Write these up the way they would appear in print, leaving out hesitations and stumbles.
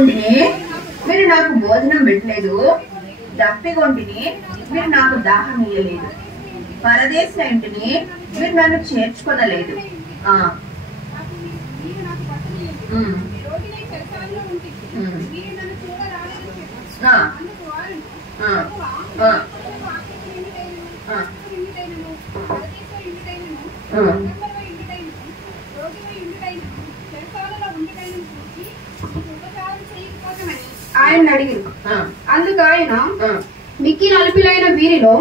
ఉంటిని, మీరు నాకు భోజనం పెట్టలేదు. దప్పికొంటిని, మీరు నాకు దాహం ఇయ్యలేదు. పరదేశ ఇంటిని, మీరు నన్ను చేర్చుకొనలేదు. ఆయన అడిగారు. అందుకు ఆయన, మిక్కిలి అల్పులైన వీరిలో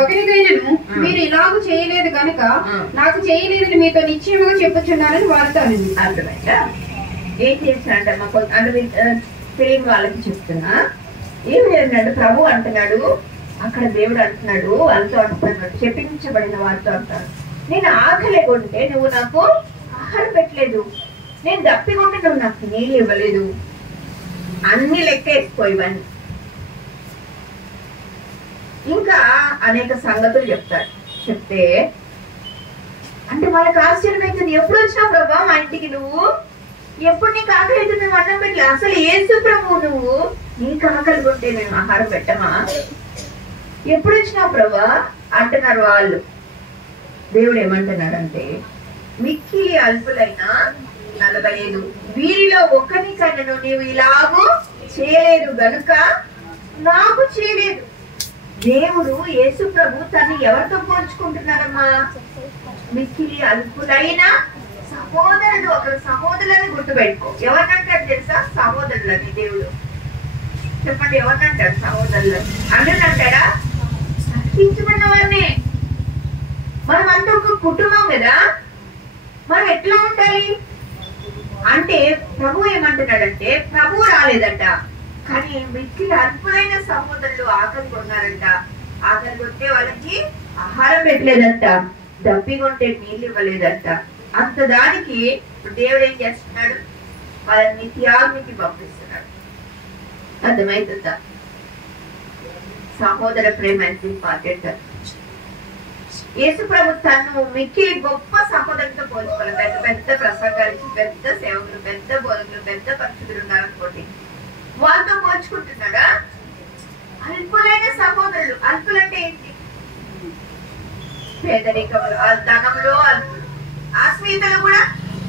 ఒకరికైనను మీరు ఇలాగూ చేయలేదు కనుక నాకు చేయలేదని మీతో నిశ్చయముగా చెప్పుచున్నానని వారితో అనింది. అర్థమైందా? ఏం చేసినట్టమ్మా? అంటే తెలియని వాళ్ళకి చెప్తున్నా. ఏం చేసినాడు? ప్రభు అంటున్నాడు, అక్కడ దేవుడు అంటున్నాడు, వాళ్ళతో అంటున్నాడు, చెప్పించబడిన వారితో అంటాడు, నేను ఆకలి కొంటే నువ్వు నాకు ఆహారం పెట్టలేదు, నేను దప్పికొంటే నువ్వు నాకు నీళ్ళు ఇవ్వలేదు. అన్ని లెక్కేసిపోయివన్నీ. ఇంకా అనేక సంగతులు చెప్తాడు. చెప్తే అంటే వాళ్ళకి ఆశ్చర్యమైతుంది. ఎప్పుడు వచ్చినావు ప్రభా మా ఇంటికి? నువ్వు ఎప్పుడు నీకు ఆకలి అయితే మేము అన్నం పెట్టలే. అసలు ఏసు ప్రభు నువ్వు? నీకు ఆకలి కొంటే మేము ఆహారం పెట్టమా? ఎప్పుడు వచ్చినావు ప్రభా అంటున్నారు వాళ్ళు. దేవుడు ఏమంటున్నాడంటే, మిక్కిలి అల్పులైన 45 వీరిలో ఒక్కరికైనా నీవు ఇలాగూ చేయలేదు గనుక నాకు చేయలేదు. దేవుడు యేసు ప్రభు తను ఎవరితో పోల్చుకుంటున్నారమ్మా? మిక్కిలి అల్పులైన సహోదరుడు. ఒకరు సహోదరులని గుర్తుపెట్టుకో. ఎవరినంటాడు తెలుసా? సహోదరులని. దేవుడు చెప్పండి, ఎవరినంటాడు? సహోదరులని. అందరినంటాడా? రక్షించబడిన వారిని. మనం అంతా ఒక కుటుంబం కదా. మనం ఎట్లా ఉండాలి అంటే, ప్రభు ఏమంటున్నాడంటే, ప్రభు రాలేదంట, కానీ మిక్కిలి అల్పులైన సహోదరులు ఆకలి కొన్నారంట. ఆకలి కొట్టే వాళ్ళకి ఆహారం పెట్టలేదంట, దప్పికొంటే నీళ్ళు ఇవ్వలేదంట. అంత దానికి దేవుడు ఏం చేస్తున్నాడు? వాళ్ళని త్యాగానికి పంపిస్తున్నాడు. అర్థమవుతుందా? సహోదర ప్రేమ ఎంత ఇంపార్టెంట్. యేసు ప్రభు తను మిక్కిలి గొప్ప సహోదరులతో పోల్చుకోవాలి. పెద్ద పెద్ద ప్రసంగాలు, పెద్ద సేవకులు, పెద్ద బోధకులు, పెద్ద పరిస్థితులు ఉన్నారనుకోండి, వాళ్ళతో పోల్చుకుంటున్నాడా? అల్పులైన సహోదరులు. అల్పులంటే ఏంటి? పేదరికంలో, ధనంలో అల్పులు, ఆత్మీయతలో కూడా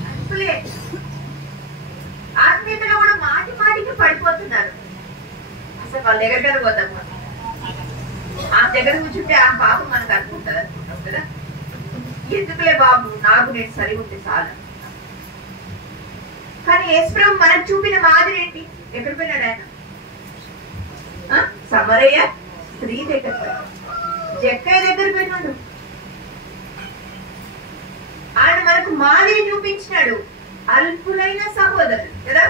అల్పులే. ఆత్మీయతలో కూడా మాటి మాటికి పడిపోతున్నారు. అసలు వాళ్ళ దగ్గర పోతాము, ఆ దగ్గర కూర్చుంటే ఆ పాపం మనకు అనుకుంటుంది అనుకుంటాం కదా. ఎందుకులే బాబు, నాకు నేను సరిగా ఉంటే చాలు. కానీ యేసు ప్రభు మనకు చూపిన మాదిరి ఏంటి? ఎక్కడ పోయినాడు ఆయన? సమరయ్య స్త్రీ దగ్గర పోయాడు, జక్కయ్య దగ్గర పోయినాడు. ఆయన మనకు మాదిరి చూపించినాడు. అల్పులైన సహోదరులు కదా.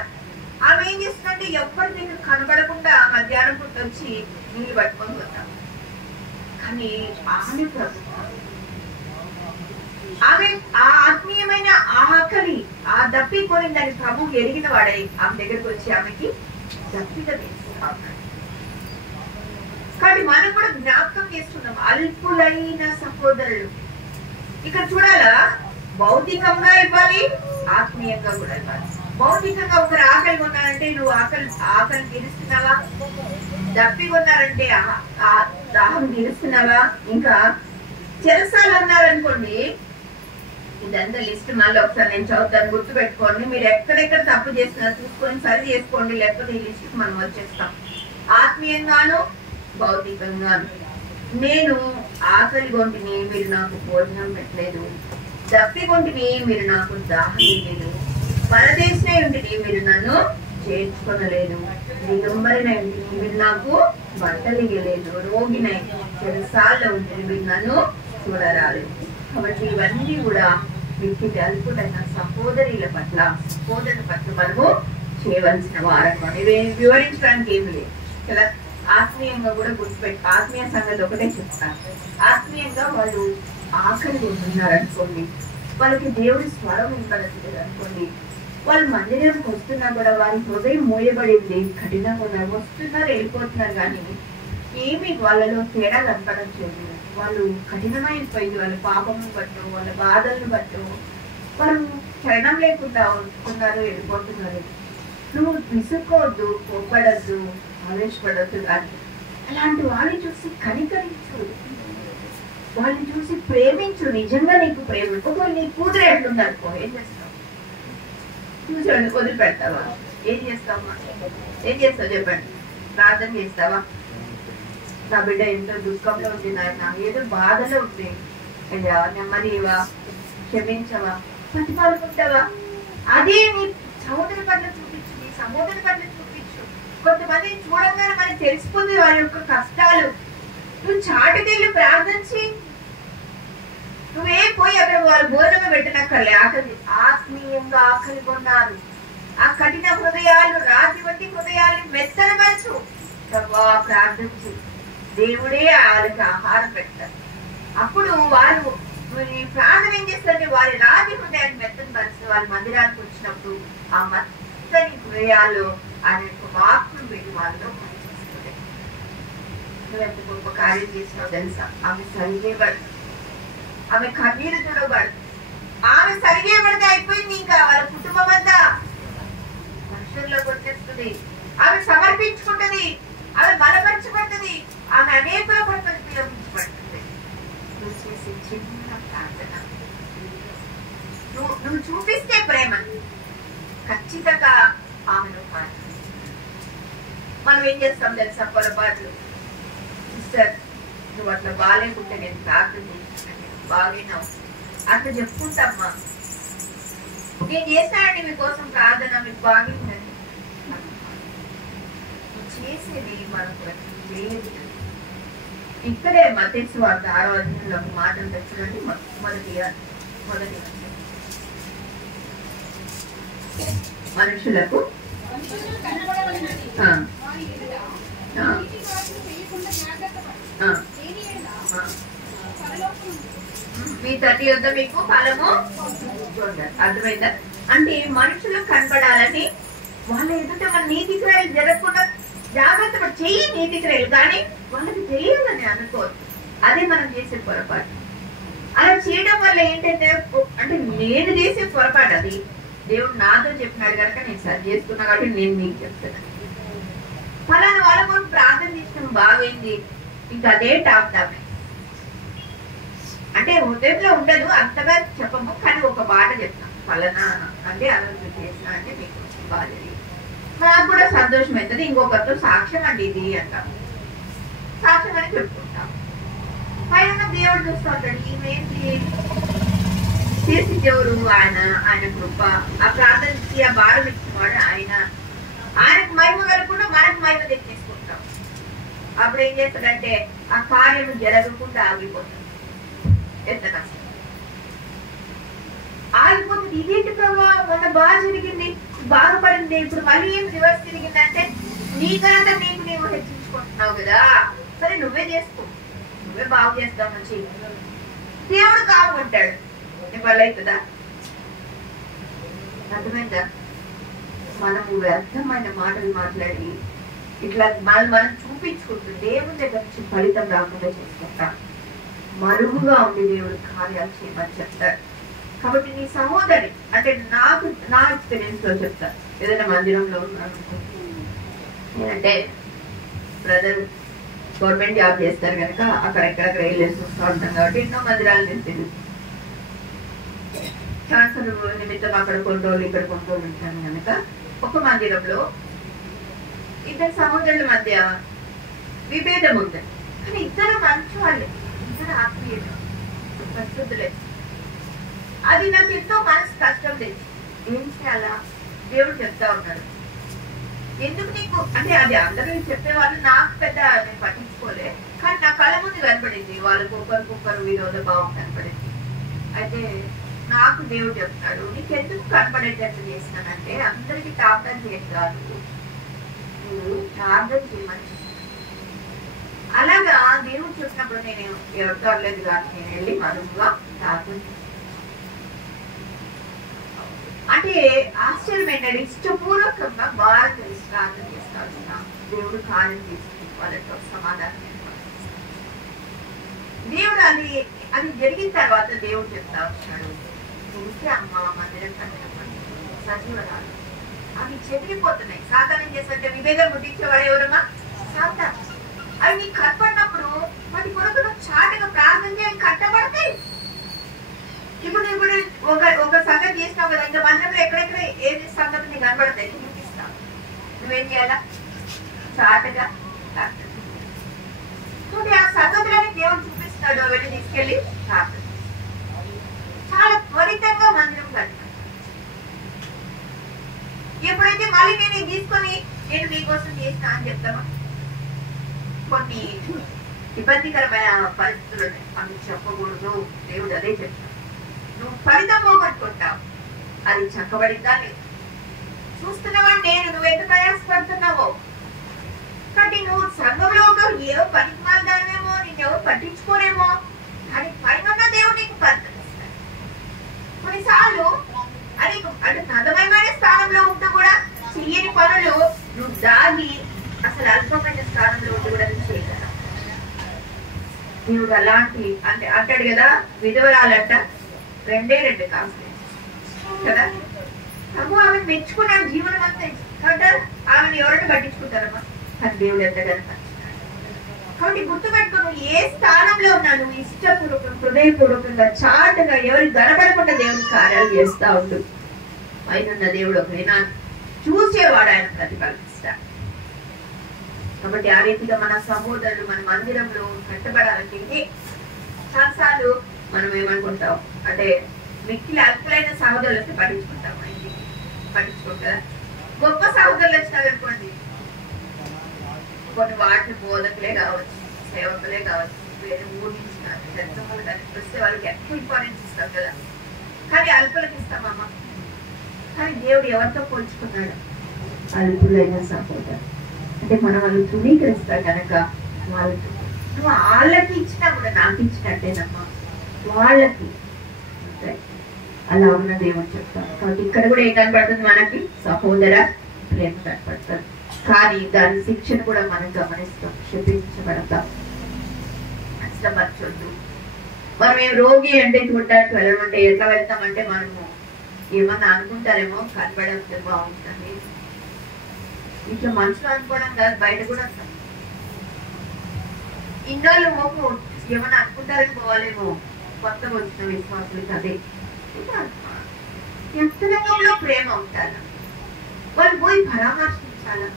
ఆమె ఏం చేస్తుందంటే, ఎవ్వరు నీకు కనబడకుండా మధ్యాహ్నం పూట వచ్చి నీళ్ళు పట్టుకొని పోతాం. కానీ ఆమె ప్రభు, ఆమె ఆ ఆత్మీయమైన ఆకలి, ఆ దప్పి కొనిందని ప్రభు ఎరిగిన వాడై ఆమె దగ్గరకు వచ్చి ఆమెకి దప్పిక తీసుకున్నాడు. కానీ మనం కూడా జ్ఞాపకం చేస్తున్నాం, అల్పులైన సహోదరులు. ఇక్కడ చూడాలా, భౌతికంగా ఇవ్వాలి, ఆత్మీయంగా కూడా ఇవ్వాలి. భౌతికంగా ఒకరు ఆకలి కొన్నారంటే నువ్వు ఆకలి తీరుస్తున్నావా? దప్పి కొన్నారంటే దాహం తీరుస్తున్నావా? ఇంకా చెరసాలు అన్నారనుకోండి, ఇదంతా లిస్ట్ మళ్ళీ ఒకసారి నేను చదువుతాను, గుర్తు పెట్టుకోండి. మీరు ఎక్కడెక్కడ తప్పు చేస్తున్నా చూసుకొని సరి చేసుకోండి, లేకపోతే ఈ లిస్ట్ మనం వచ్చేస్తాం. ఆత్మీయంగాను భౌతికంగాను. నేను ఆకలి కొంటిని, మీరు నాకు భోజనం పెట్టలేదు. దప్పి కొంటిని, మీరు నాకు దాహం లేదు. పరదేశిన ఇంటిని, మీరు నన్ను చేర్చుకొనలేదు. దిగంబరిన ఇంటిని, మీరు నాకు బట్టలు ఇవ్వలేదు. రోగినై చెరసాల్లో ఉంటుంది, మీరు నన్ను చూడరాలేదు. కాబట్టి ఇవన్నీ కూడా మిక్కిలి అల్పుడైన సహోదరుల పట్ల మనము చేయవలసిన వారన్నమాట. ఇవి వివరించడానికి ఏమి లేదు కదా. ఆత్మీయంగా కూడా గుర్తుపెట్టి, ఆత్మీయ సంగతి ఒకటే చెప్తాను. ఆత్మీయంగా వాళ్ళు ఆకలి ఉంటున్నారు అనుకోండి, వాళ్ళకి దేవుడి స్వరం వినపడట్లేదు అనుకోండి, వాళ్ళు మందిరానికి వస్తున్నా కూడా వారి హృదయం మూయబడింది, కఠినంగా ఉన్నారు, వస్తున్నారు వెళ్ళిపోతున్నారు, కానీ ఏమి వాళ్ళలో తేడా కనపడట్లేదు. వాళ్ళు కఠినమైపోయింది, వాళ్ళ పాపము బట్టు, వాళ్ళ బాధలను బట్టు వాళ్ళు చరణం లేకుండా వస్తున్నారు, వెళ్ళిపోతున్నారు. నువ్వు విసుక్కోవద్దు, కోప్పడద్దు, ఆవేశపడద్దు. కానీ అలాంటి వాళ్ళని చూసి కనికరించు, వాళ్ళని చూసి ప్రేమించు. నిజంగా నీకు ప్రేమ ఒకవేళ నీ కూతురు ఎట్లుందనుకో, ఏం చేస్తావు? చూసి వదిలిపెడతావా? ఏం చేస్తావా? ఏం చేస్తావు చెప్పండి? ప్రార్థన చేస్తావా? నా బిడ్డ ఎంతో దుఃఖంలో ఉంది నాయన, ఏదో బాధలో ఉంది, నెమ్మదివా, క్షమించవా, ప్రతిపాదుకుంటావా? అదే నీ సహోదరి పట్ల చూపించు, నీ సహోదరి పట్ల చూపించు. కొంతమందిని చూడంగానే మనకి తెలిసిపోతుంది వారి యొక్క కష్టాలు. నువ్వు చాటుకెళ్ళి ప్రార్థించి నువ్వేం పోయి అక్కడ వారు భోజనం పెట్టినక్కర్లే. ఆకలి ఆత్మీయంగా ఆకలి కొన్నారు. ఆ కఠిన హృదయాలు, రాతి వంటి హృదయాలు మెత్తనపరచు. ప్రార్థించు, దేవుడే వాళ్ళకి ఆహారం పెడతారు. అప్పుడు వారు ప్రార్థన ఏం చేస్తారంటే వారి రాతి హృదయాన్ని మెత్తనపరిచి వారి మందిరానికి వచ్చినప్పుడు ఆ మెత్తని హృదయాలు ఆయన యొక్క వాక్కును పెట్టి వాళ్ళలో పనిచేస్తుంది. నువ్వు ఎంత గొప్ప కార్యం చేసినావు తెలుసా? ఆమె సరిగేయబడు, ఆమె కన్నీరు చూడబడు. ఆమె సరిగేయబడితే అయిపోయింది. ఇంకా వాళ్ళ కుటుంబం అంతా మనుషుల్లోకి వచ్చేస్తుంది. ఆమె సమర్పించుకుంటది, ఆమె బలపరచబడుతుంది, ఆమె అనేకుల పట్ల ఉపయోగించబడుతుంది. నువ్వు చేసే చిన్న ప్రార్థన, నువ్వు చూపిస్తే ప్రేమ ఖచ్చితంగా ఆమెను కాదు. మనం ఏం చేస్తాం తెలుసా? పొరపాట్లు. సిస్టర్ నువ్వు అట్లా బాగాలేకుంటే నేను ప్రార్థన చేస్తున్నాను, బాగైనావు అట్లా చెప్పుకుంటామ్మా. నేను చేస్తానండి మీకోసం ప్రార్థన, మీకు బాగుందని చేసేది మనకు లేదు. ఇక్కడే మత్తయి సువార్త 6వ అధ్యాయంలో ఒక మాటలు తెచ్చుకోండి. మొదటి మనుషులకు మీ తటి యొద్ద మీకు ఫలము అర్థమైందా? అంటే మనుషులు కనపడాలని వాళ్ళ ఎదుట మన నీతి క్రియలు జరగకుండా జాగ్రత్త చెయ్యి నీతి క్రియలు, కానీ వాళ్ళకి తెలియదని అనుకోరు. అదే మనం చేసే పొరపాటు. అలా చేయడం వల్ల ఏంటంటే, అంటే నేను చేసే పొరపాటు అది. దేవుడు నాతో చెప్పినాడు కనుక నేను సరి చేసుకున్నా కాబట్టి నేను నీకు చెప్తాను. ఫలానా వాళ్ళ కోసం ప్రార్థన చేసిన బాగైంది, ఇంకా అదే టాప్ టాప్. అంటే హృదయంలో ఉండదు, అంతగా చెప్పము, కానీ ఒక మాట చెప్తాం. ఫలానా అంటే అలా చేసిన అంటే మీకు బాగా నాకు కూడా సంతోషం అవుతుంది. ఇంకొకరితో సాక్ష్యం అండి ఇది అంటాం, సాక్ష్యం అని చెప్పుకుంటాం. పైన దేవుడు చూస్తూ ఉంటాడు, ఈమెఏంటి చేసింది ఎవరు? ఆయన కృప. ఆ ప్రార్థనకి ఆ భారం ఇచ్చినవాడు ఆయన. ఆయనకు మహిమ కలుగుకుండా మనకు మహిమ తెచ్చేసుకుంటాం. అప్పుడు ఏం చేస్తాడంటే ఆ కార్యం జరగకుండా ఆగిపోతుంది. ఎంత కష్టం ఆగిపోతుంది. ఇదేంటి ప్రభావ, మొన్న బాగా జరిగింది, బాగుపడింది, ఇప్పుడు మళ్ళీ ఏం రివర్స్ తిరిగిందంటే నీకన్నా నీకు నీవు హెచ్చించుకుంటున్నావు కదా, సరే నువ్వే చేసుకో, నువ్వే బాగు చేస్తావు మంచి. దేవుడు కాకుంటాడు, నీ వల్ల అవుతుందా? అర్థమైందా? మనము వ్యర్థమైన మాటలు మాట్లాడి ఇట్లా మనం చూపించుకుంటూ దేవుని దగ్గర నుంచి ఫలితం రాకుండా చేసుకుంటాం. మరుగుగా ఉండి దేవుడు కార్యాలు చేయమని చెప్తాడు. కాబట్టి నీ సహోదరి అంటే నా ఎక్స్పీరియన్స్ లో చెప్తా. ఏదైనా మందిరంలో ఉన్నాను నేనంటే, బ్రదర్ గవర్నమెంట్ జాబ్ చేస్తారు కనుక అక్కడెక్కడక్కడ వెళ్ళేసి వస్తూ ఉంటాం కాబట్టి ఎన్నో మందిరాలు నేను తెలుసు. ట్రాన్స్ఫర్ నిమిత్తం అక్కడ కొన్ని రోజులు ఇక్కడ కొన్ని రోజులు ఉంటాను కనుక ఒక మందిరంలో ఇద్దరు సహోదరుల మధ్య విభేదం ఉంది. కానీ ఇద్దరు మంచి వాళ్ళే, ఇద్దరు ఆత్మీయులు, పరిశుద్ధులే. అది నాకు ఎంతో మనసు కష్టం లేదు. ఏం చేయాలా? దేవుడు చెప్తా ఉన్నాడు. ఎందుకు నీకు అంటే అది అందరూ చెప్పేవాళ్ళు నాకు పెద్ద నేను పట్టించుకోలే, కానీ నా కళ్ళ ముందు కనపడింది వాళ్ళకి ఒకరికొకరు విరోధ భావం కనపడింది. అయితే నాకు దేవుడు చెప్తాడు, నీకు ఎందుకు కనపడేటట్టు చేస్తానంటే అందరికి ప్రార్థన చేస్తాను, నువ్వు ప్రార్థన చేయమని. అలాగా దేవుడు చెప్పినప్పుడు నేను ఎవరితో లేదు కానీ నేను వెళ్ళి మరుగుగా ప్రార్థన. అంటే ఆశ్చర్యం ఏంటంటే ఇష్టపూర్వకంగా బాగా తెలిసి ప్రార్థన చేస్తాను. దేవుడు కార్యం తీసుకుని వాళ్ళతో సమాధానం దేవుడు అది జరిగిన తర్వాత దేవుడు చెప్తా వచ్చాడు, చూస్తే అమ్మ మందిరం కట్టినప్పుడు సజీవరాలు అవి చెదిరిపోతున్నాయి. సాతానం చేస్తుంటే విభేదం పుట్టించేవాడు ఎవరమ్మా? సాతాను. అవి నీకు కనపడినప్పుడు వాటి కొరకు చాటుగా ప్రార్థన చేయాలి, కట్టబడతాయి. ఇప్పుడు ఒక సంగతి చేసినావు కదా, ఇంకా మందిరంలో ఎక్కడెక్కడ ఏది సంగతి నీకు కనబడతాయి చూపిస్తావు. నువ్వేం చేయాలా? చాటుగా ఆ సంగతులని దేవుడు చూపిస్తాడు. వెళ్ళి తీసుకెళ్ళి ప్రార్థన చాలా త్వరితంగా మందిరం కట్టాలి. ఎప్పుడైతే మళ్ళీ నేను తీసుకొని నేను మీకోసం చేసినా అని చెప్తామా? కొన్ని ఇబ్బందికరమైన పరిస్థితులు అందుకు చెప్పకూడదు. దేవుడు అదే చెప్తాడు. నువ్వు ఫలితం పోగొట్టుకుంటావు. అది చక్కబడిందా లేదు చూస్తున్నావా? నువ్వెంత ప్రయాసపడుతున్నావో. కాబట్టి నువ్వు సంఘంలో ఏవో పనికి మారుదానేమో, నిన్నెవరు పట్టించుకోరేమో, అని పైన దేవుడు నీకు పరిస్థితిస్తాడు. కొన్నిసార్లు అది అంటే నదమైన స్థానంలో ఉంటూ కూడా చెయ్యని పనులు నువ్వు దాగి అసలు అల్పమైన స్థానంలో ఉంటూ కూడా నువ్వు చేయగలవు. దేవుడు అలాంటి అంటే అంటాడు కదా, విధవరాలంట 2 కాసులు కదా. అమ్మో ఆమె మెచ్చుకున్నాడు జీవనం అంతా అంటారు. ఆమెను ఎవరిని పట్టించుకుంటారమ్మా? అని దేవుడు ఎంతగానో. కాబట్టి గుర్తుపెట్టుకో, నువ్వు ఏ స్థానంలో ఉన్నా నువ్వు ఇష్టపూర్వకంగా హృదయపూర్వకంగా చాటుగా ఎవరికి గనపడకుండా దేవుని కార్యాలు చేస్తా ఉండు. పైన దేవుడు ఒకవేళ చూసేవాడు, ఆయన ప్రతిఫలిస్తాడు. కాబట్టి ఆ రీతిగా మన సహోదరులు మన మందిరంలో కట్టబడాలంటే చాలాసార్లు మనం ఏమనుకుంటాం అంటే మిక్కిలి అల్పులైన సహోదరులకి పట్టించుకుంటాం. పట్టించుకుంటా గొప్ప సహోదరులు వచ్చినారనుకోండి, కొన్ని వాటి బోధకులే కావచ్చు, సేవకులే కావచ్చు, వేరే ఊహించినారు వస్తే వాళ్ళకి ఎక్కువ ఇంపార్టెన్స్ ఇస్తాం కదా. కానీ అల్పులకు ఇస్తామమ్మా. కానీ దేవుడు ఎవరితో పోల్చుకున్నాడు? అల్పులైన సహోదరు. అంటే మనం వాళ్ళు తృణీకరిస్తాం కనుక వాళ్ళకి నువ్వు వాళ్ళకి ఇచ్చినా కూడా నాకు ఇచ్చినట్టేనమ్మా వాళ్ళకి. అలా ఉన్న దేవుడు చెప్తాను. కాబట్టి ఇక్కడ కూడా ఏం కనపడుతుంది మనకి? సహోదర ప్రేమ కనపడుతుంది. కానీ దాని శిక్షను కూడా మనం గమనిస్తాం. క్షమించబడతాం, నష్టపరచొద్దు. మనం ఏం రోగి అంటే చూడటానికి వెళ్ళమంటే ఎట్లా వెళ్తామంటే మనము ఏమన్నా అనుకుంటారేమో, కనబడితే బాగుంటుంది ఇట్లా మనుషులు అనుకోవడం కాదు, బయట కూడా అంటాం. ఇన్నోళ్ళు మోపు ఏమన్నా అనుకుంటారని పోవాలేమో కొత్తగా వచ్చిన విశ్వాసులకి. అదే ఎంతరంగంలో ప్రేమ ఉంటారు. వాళ్ళు పోయి పరామర్శించాలా.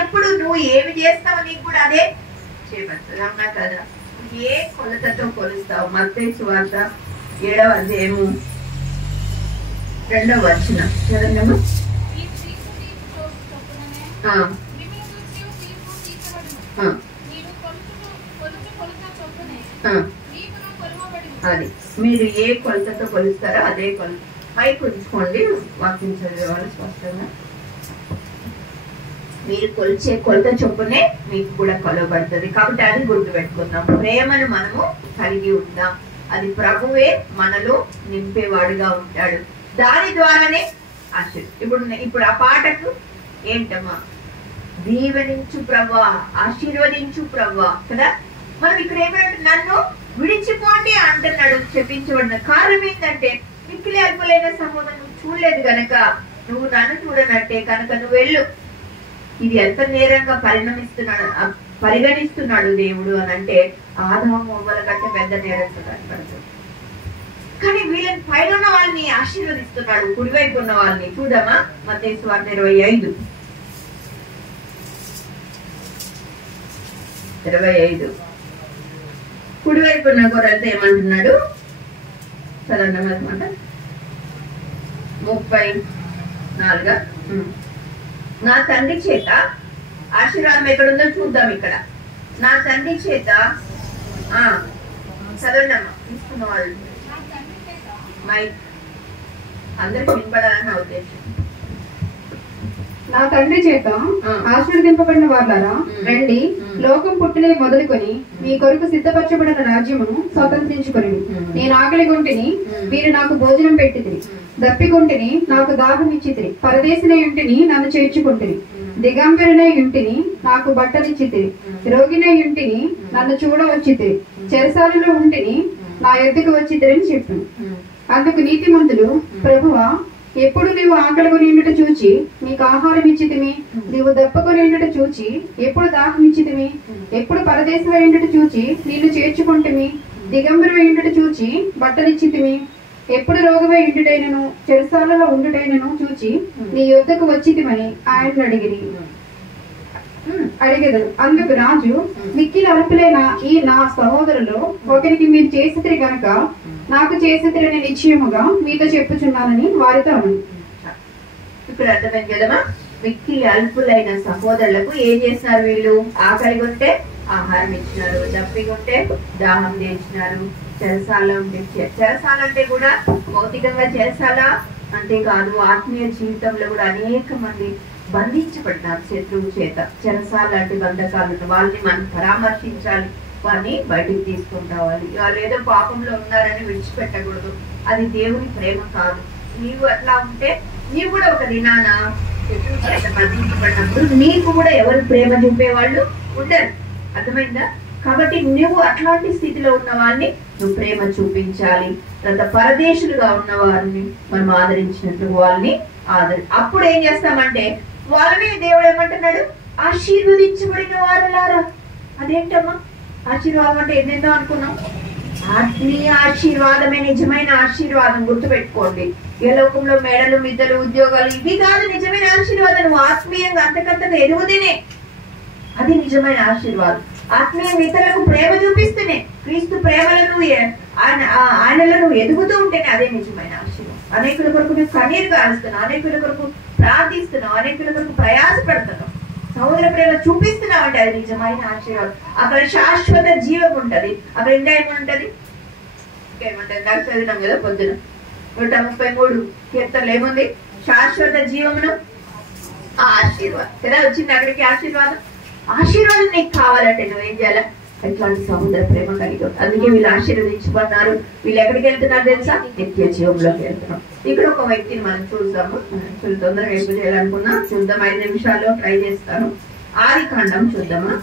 ఎప్పుడు నువ్వు ఏమి చేస్తావు నీకు కూడా అదే చేయబడుతుంది. అవునా కదా? ఏ కొలతతో కొలుస్తావు? మత్తయి సువార్త 7వ అధ్యాయము 2వ వచనం చదవండి. అది మీరు ఏ కొలతతో కొలుస్తారో అదే కొలత. మైక్ ఉంచుకోండి, వాక్యం చదివే వాళ్ళు స్పష్టంగా. మీరు కొలిచే కొలత చొప్పునే మీకు కూడా కొలవబడుతుంది. కాబట్టి అది గుర్తుపెట్టుకుందాం. ప్రేమను మనము కలిగి ఉందాం. అది ప్రభువే మనలో నింపేవాడుగా ఉంటాడు. దాని ద్వారానే ఇప్పుడు ఆ పాటకు ఏంటమ్మా? దీవెనించు ప్రభువా, ఆశీర్వదించు ప్రభువా కదా. మనం ఇక్కడ ఏమంటే నన్ను విడిచిపోండి అంటున్నాడు. చెప్పించబడిన కారణం ఏంటంటే మిక్కిలి అల్పులైన సహోదరులు నువ్వు చూడలేదు కనుక నువ్వు నన్ను చూడనట్టే కనుక నువ్వు వెళ్ళు. ఇది ఎంత నేరంగా పరిగణిస్తున్నాడు దేవుడు అని అంటే ఆదాము అవ్వల కంటే పెద్ద నేరంగా కనపడుతుంది. కానీ వీళ్ళని పైన ఉన్న వాళ్ళని ఆశీర్వదిస్తున్నాడు, కుడివైపు ఉన్న వాళ్ళని. చూడమా మత్తయి సువార్త 25 కుడివైపు ఉన్న గొర్రెలతో ఏమంటున్నాడు? చదవన్నమాట 34. నా తండ్రి చేత ఆశీర్వాదం ఎక్కడుందో చూద్దాం. ఇక్కడ నా తండ్రి చేత చదవండమ్మా. తీసుకున్న వాళ్ళు మైక్ అందరికి వినపడాలని నా ఉద్దేశం. నా తండ్రి చేత ఆశీర్వదింపబడిన వాళ్ళారా, రండి, లోకం పుట్టినది మొదలుకొని మీ కొరకు సిద్ధపరచబడిన రాజ్యమును స్వతంత్రించుకొని. నేను ఆకలిగొంటిని, మీరు నాకు భోజనం పెట్టితిరి. దప్పిగొంటిని, నాకు దాహం ఇచ్చితిరి. పరదేశినై ఉంటిని, నన్ను చేర్చుకుంటిని. దిగంబరినై ఉంటిని, నాకు బట్టలిచ్చితిరి. రోగినై ఉంటిని, నన్ను చూడవచ్చితిరి. చెరసాలలో ఉంటిని, నా యొద్దకు వచ్చితిరని చెప్పాను. అందుకు నీతిమంతులు, ప్రభువా ఎప్పుడు నీవు ఆకలిగొని ఉండుట చూచి నీకు ఆహారం ఇచ్చితిమి, నీవు దప్పకొని ఉండుట చూచి ఎప్పుడు దాహం ఇచ్చితిమి, ఎప్పుడు పరదేశం ఉండుట చూచి నిన్ను చేర్చుకుంటుమి, దిగంబరమై ఉండుట చూచి బట్టలిచ్చితిమి, ఎప్పుడు రోగమై ఉండుటైనను చెరసాలలో ఉండుటైనను చూచి నీ యొద్దకు వచ్చితిమని ఆయన అడిగెదరు. అందుకు రాజు, మిక్కిలి అల్పులైన ఈ నా సహోదరులు ఒకరికి మీరు చేసితిరి గనుక నాకు చేసితిరని నిశ్చయముగా మీతో చెప్పుచున్నానని వారితో అను. ఇప్పుడు అర్థమైంది కదమ్మా. మిక్కిలి అల్పులైన సహోదరులకు ఏం చేస్తున్నారు వీళ్ళు? ఆకలిగా ఉంటే ఆహారం ఇచ్చినారు, దప్పిగా ఉంటే దాహం తీర్చినారు, చెరసాలలో ఉంటే చెరసాల అంటే కూడా భౌతికంగా చెరసాల అంతేకాదు ఆత్మీయ జీవితంలో కూడా అనేక మంది బంధించబడినారు శత్రువు చేత. చెరసాల లాంటి బంధకాలను వాళ్ళని మనం పరామర్శించాలి, వారిని బయటికి తీసుకుని రావాలి. వాళ్ళు ఏదో పాపంలో ఉన్నారని విడిచిపెట్టకూడదు, అది దేవుని ప్రేమ కాదు. నీవు అట్లా ఉంటే నీవు కూడా ఒక దినాన శత్రువు చేత బంధించబడినప్పుడు నీకు కూడా ఎవరు ప్రేమ చూపేవాళ్ళు ఉండరు. అర్థమైందా? కాబట్టి నువ్వు అట్లాంటి స్థితిలో ఉన్న వారిని నువ్వు ప్రేమ చూపించాలి. తర్వాత పరదేశులుగా ఉన్న వారిని మనం ఆదరించినట్టు వాళ్ళని అప్పుడు ఏం చేస్తామంటే వాళ్ళని దేవుడు ఏమంటున్నాడు? ఆశీర్వదించబడిన వారులారా. అదేంటమ్మా ఆశీర్వాదం అంటే? ఎన్నెన్నో అనుకున్నాం. ఆత్మీయ ఆశీర్వాదమే నిజమైన ఆశీర్వాదం. గుర్తుపెట్టుకోండి. ఏ లోకంలో మేడలు మిద్దలు ఉద్యోగాలు ఇవి కాదు నిజమైన ఆశీర్వాదం. నువ్వు ఆత్మీయంగా అంతకంతగా ఎదుగుతేనే అది నిజమైన ఆశీర్వాదం. ఆత్మీయ ఇతరులకు ప్రేమ చూపిస్తేనే, క్రీస్తు ప్రేమలను ఆయనలో నువ్వు ఎదుగుతూ ఉంటేనే అదే నిజమైన ఆశీర్వాదం. అనేకుల కొరకు నువ్వు కన్నీరు కారుస్తున్నావు, అనేకుల కొరకు ప్రార్థిస్తున్నావు, అనేకుల కొరకు ప్రయాస పెడుతున్నావు, సహోదర ప్రేమ చూపిస్తున్నావు అంటే అది నిజమైన ఆశీర్వాదం. అక్కడ శాశ్వత జీవం ఉంటది. అక్కడ ఇంకా ఏముంటది? ఇంకేమంటది? నాకు చదివినాం కదా పొద్దున 133 కీర్తనలు ఏముంది? శాశ్వత జీవమును ఆశీర్వాదం కదా వచ్చింది అక్కడికి. ఆశీర్వాదం ఆశీర్వాదం నీకు కావాలంటే నువ్వేం చేయాలా? ఎట్లాంటి సముద్ర ప్రేమ కలిగి. అందుకే వీళ్ళు ఆశీర్వదించబడినారు. వీళ్ళు ఎక్కడికి వెళ్తున్నారు తెలుసా? నిత్య జీవంలోకి వెళ్తున్నాం. ఇక్కడ ఒక వ్యక్తిని మనం చూద్దాము. తొందరగా ఎక్కువ చేయాలనుకున్నా చూద్దాం. 5 నిమిషాల్లో ట్రై చేస్తాను. ఆదికాండం చూద్దామా.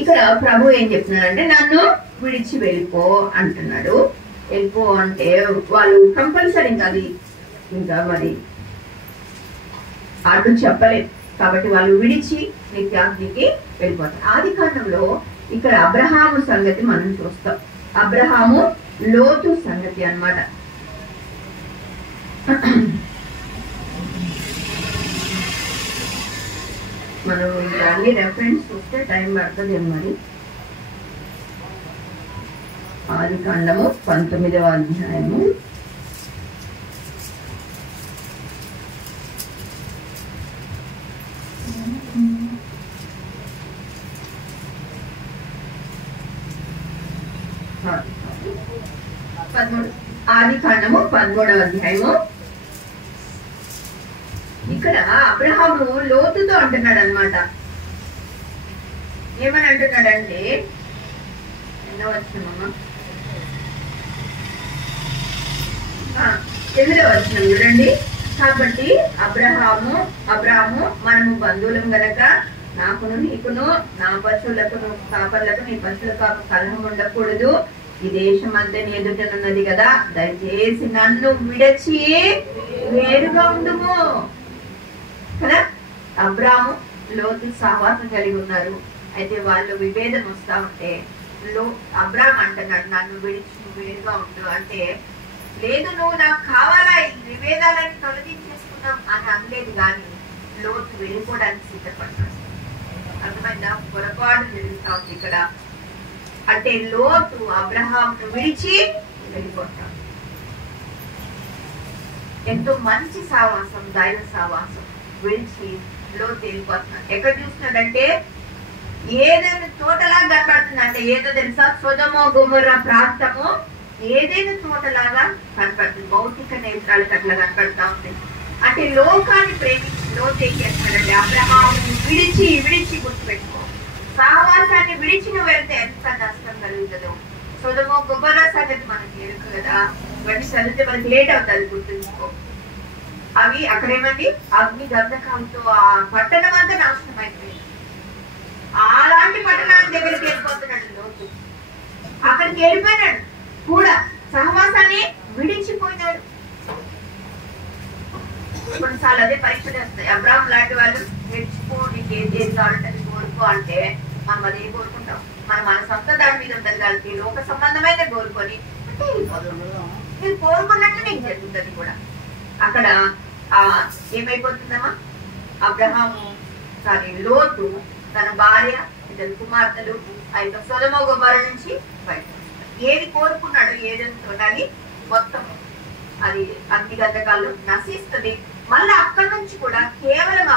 ఇక్కడ ప్రభు ఏం చెప్తున్నాడంటే నన్ను విడిచి వెళ్ళిపో అంటున్నాడు. వెళ్ళిపో అంటే వాళ్ళు కంపల్సరీ ఇంకా మరి అటు చెప్పలేదు కాబట్టి వాళ్ళు విడిచి నిత్యాగ్నికి వెళ్ళిపోతారు. ఆదికాండంలో ఇక్కడ అబ్రహాము సంగతి మనం చూస్తాం. అబ్రహాము లోతు సంగతి అన్నమాట. మనం ఇంకా అన్ని రెఫరెన్స్ చూస్తే టైం పడుతుంది. మరి ఆదికాండము 19వ అధ్యాయము 13వ అధ్యాయము. ఇక్కడ అబ్రహాము లోతుతో అంటున్నాడు అనమాట. ఏమని అంటున్నాడంటే ఎన్నో వచ్చినమ్మా 8వ వచనం చూడండి. కాబట్టి అబ్రహాము మనము బంధువులం గనక నాకును నీకును నా పశువులకును కాపర్లకు నీ పశువులకు కలహం ఉండకూడదు. ఈ దేశం అంతా నీ ఎదుటనున్నది కదా, దయచేసి నన్ను విడచి వేరుగా ఉండుము కదా. అబ్రాము లోతు సహవాసం కలిగి ఉన్నారు. అయితే వాళ్ళు విభేదం వస్తా ఉంటే అబ్రామ్ అంటున్నాడు నన్ను విడిచి వేరుగా ఉండు అంటే, లేదు నువ్వు నాకు కావాలా ఈ విభేదాలను తొలగించేసుకున్నాం అని అనలేదు. కానీ లోతు వెళ్ళిపోవడానికి సిద్ధపడ్డాడు. అర్థమైందా? పొరపాటు జరుగుతా ఉంది ఇక్కడ. అంటే లోతు అబ్రహామును విడిచి వెళ్ళిపోతాడు. ఎంతో మంచి సావాసం, దైవ సావాసం విడిచి లోతు వెళ్ళిపోతున్నాడు. ఎక్కడ చూస్తున్నాడంటే ఏదైనా తోటలాగా కనబడుతుంది. అంటే ఏదో తెలుసా? సొదొమ గొమొర్రా ప్రాంతము ఏదైనా తోటలాగా కనపడుతుంది. భౌతిక నేత్రాలకు అట్లా కనపడతా ఉంది. అంటే లోకాన్ని ప్రేమించి లోతు ఏం చేస్తున్నాడంటే అబ్రహాముని విడిచి గుర్తుపెట్టుకో, సహవాసాన్ని విడిచి నువ్వు వెళ్తే ఎంత నష్టం కలుగుతుందో. సొదొమ గొమొర్రా సంగతి మనకి ఎరుక కదా. ఇవన్నీ చదివితే మనకి లేట్ అవుతుంది, గుర్తుంచుకో. అవి అక్కడేమండి అగ్ని గంధకాలతో ఆ పట్టణం అంతా నాశనం అయిపోయింది. అలాంటి పట్టణానికి దగ్గరికి వెళ్ళిపోతున్నాడు లోతు. అక్కడికి వెళ్ళిపోయినాడు కూడా, సహవాసాన్ని విడిచిపోయినాడు. కొన్నిసార్లు అదే పరీక్షలు వస్తాయి. అబ్రాహం లాంటి వాళ్ళు విడిచిపో, నీకు ఏది కావాలంటే అది కోరుకో అంటే మనం అదే కోరుకుంటాం. మన సొంత దాని మీద ఉంటుంది కాబట్టి లోక సంబంధమైన కోరుకొని నేను కోరుకున్నట్టు నీకు జరుగుతుంది కూడా. అక్కడ ఏమైపోతుందమ్మా, అబ్రహాము లోతు తన భార్య, ఇద్దరు కుమార్తెలు ఆ యొక్క సొదొమ గొమొర్రా నుంచి బయట ఏది కోరుకున్నాడు, ఏదంతో అది మొత్తం అది అగ్ని గంధకాలు నశిస్తుంది. మళ్ళీ అక్కడి నుంచి కూడా కేవలం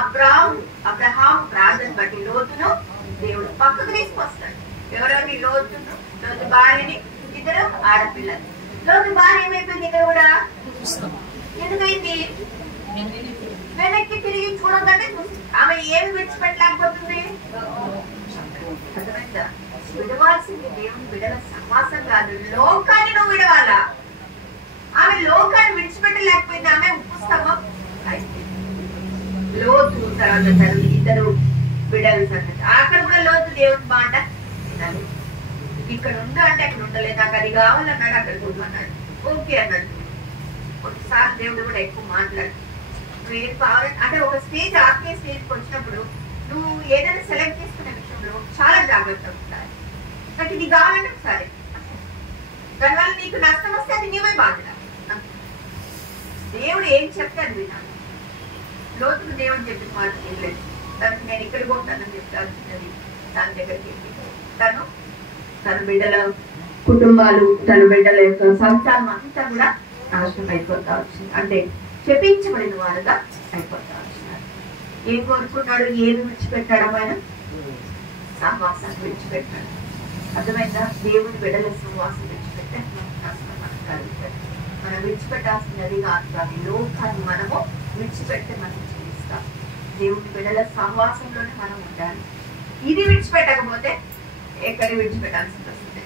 అబ్రహాం ప్రార్థన బట్టి లోతును దేవుడు పక్కకు తీసుకొస్తాడు. ఎవరెవరిని? లోతు భార్యని, ఇద్దరు ఆడపిల్లలు. లోతు భార్య ఏమైపోయింది ఇక్కడ కూడా? ఎందుకైంది? వెనక్కి తిరిగి చూడొద్దంటే ఆమె ఏమి విడిచిపెట్టలేకపోతుంది. అర్థమైందా? విడవాల్సింది దేవుని బిడ్డల సహవాసం కాదు, లోకాన్ని నువ్వు విడవాలా. ఆమె లోకాన్ని విడిచిపెట్టలేకపోయింది. ఆమె ఉప్పు స్తంభం లోతు తర్వాత ఇద్దరు బిడ్డలు సంగతి. అక్కడ కూడా లోతు దేవుని మాట వినాలి. ఇక్కడ ఉందా అంటే అక్కడ ఉండలేదు, నాకు అది కావాలన్నాడు, అక్కడ చూడమన్నాడు, ఓకే అన్నాడు. కొన్నిసార్లు దేవుడు కూడా ఎక్కువ మాట్లాడు. నువ్వు ఏది కావాలంటే అంటే ఒక స్టేజ్, ఆత్మీయ స్టేజ్కి వచ్చినప్పుడు నువ్వు ఏదైనా సెలెక్ట్ చేసుకునే విషయంలో చాలా జాగ్రత్తగా ఉండాలి. నాకు ఇది కావాలంటే సరే, దానివల్ల నీకు నష్టం వస్తే అది నీవే బాధ్యత. దేవుడు ఏం చెప్తే అది వినాలి. లోతుకు దేవుడు చెప్పిన మాట చేయలేదు. తనకు నేను ఇక్కడ పోతానని చెప్తాల్సినది దాని దగ్గరికి తన బిడ్డల కుటుంబాలు, తన బిడ్డల యొక్క సంతానం అంతా కూడా నాశనం అయిపోతా వచ్చింది. అంటే చెప్పించబడిన వారుగా అయిపోతా వచ్చినారు. ఏం కోరుకున్నాడు? ఏది విడిచిపెట్టాడు? ఆయన సహవాసాన్ని విడిచిపెట్టాడు. అర్థమైందా? దేవుని బిడ్డల సహవాసం విడిచిపెట్టే నష్టం మనకు కలుగుతుంది. మనం విడిచిపెట్టాల్సినది కాదు, కానీ లోకాన్ని మనము విడిచిపెడితే మనం జీవిస్తాం. దేవుని బిడ్డల సహవాసంలోనే మనం ఉండాలి. ఇది విడిచిపెట్టకపోతే ఎక్కడ విడిచిపెట్టాల్సి వస్తుంది.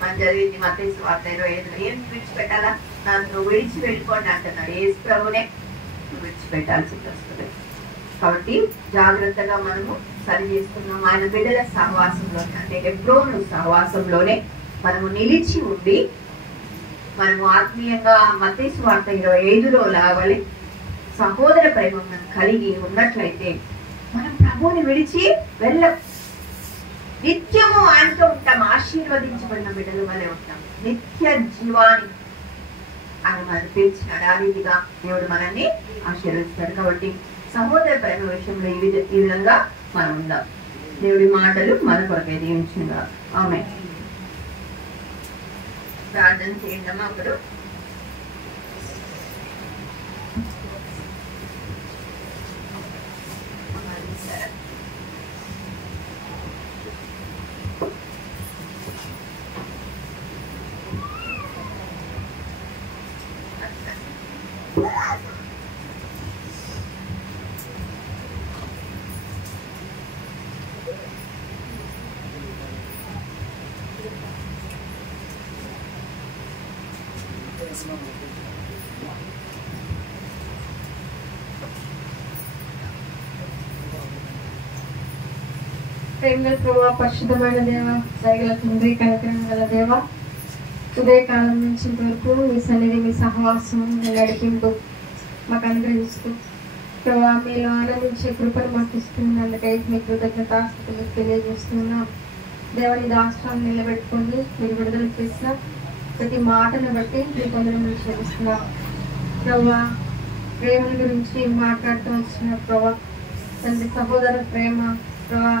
మనం చదివింది మత్తయి సువార్త 25 ఏం విడిచిపెట్టాలా? నన్ను విడిచి వెళ్ళిపోండి అంటున్నాడు. యేసు ప్రభునే విడిచిపెట్టాల్సి వస్తుంది. కాబట్టి జాగ్రత్తగా మనము సరి చేసుకున్నాం. ఆయన బిడ్డల సహవాసంలోనే, అంటే హెబ్రోను సహవాసంలోనే మనము నిలిచి ఉండి మనము ఆత్మీయంగా మత్తయి సువార్త 25లో లాగాలి సహోదర ప్రేమ కలిగి ఉన్నట్లయితే మనం ప్రభువుని విడిచి వెళ్ళం. నిత్యము ఆయనతో ఉంటాం. ఆశీర్వదించబడిన బిడ్డల వలె ఉంటాం. నిత్య జీవాన్ని ఆయన మనం పిలిచినాడు. ఆ రీతిగా దేవుడు మనల్ని ఆశీర్వదిస్తాడు. కాబట్టి సహోదర ప్రేమ విషయంలో ఈ విధంగా మనం ఉందాం. దేవుడి మాటలు మన కొరకే దీవించిందా. ఆమేన్. ప్రార్థన చేయండమ్మా. అప్పుడు ప్రేమగల ప్రభువా, పరిశుద్ధమైన దేవ, దయగల తండ్రి, కనికరం గల దేవ, ఉదయకాలం నుంచి వరకు మీ సన్నిధి, మీ సహవాసం, మీ నడిపింపు మాకు అనుగ్రహిస్తూ ప్రభావ మీలో ఆనందించే కృపను మాకు ఇస్తున్నందుకై మీ కృతజ్ఞతాస్తుతులు తెలియజేస్తున్నాం. దేవుని దాస్త్రాన్ని నిలబెట్టుకొని మీరు విడుదల చేసిన ప్రతి మాటను బట్టి మీ కొందరు క్షమిస్తున్నాం. ప్రభావ ప్రేమల గురించి మాట్లాడుతూ వచ్చిన ప్రభావ తండ్రి సహోదర ప్రేమ ప్రభావ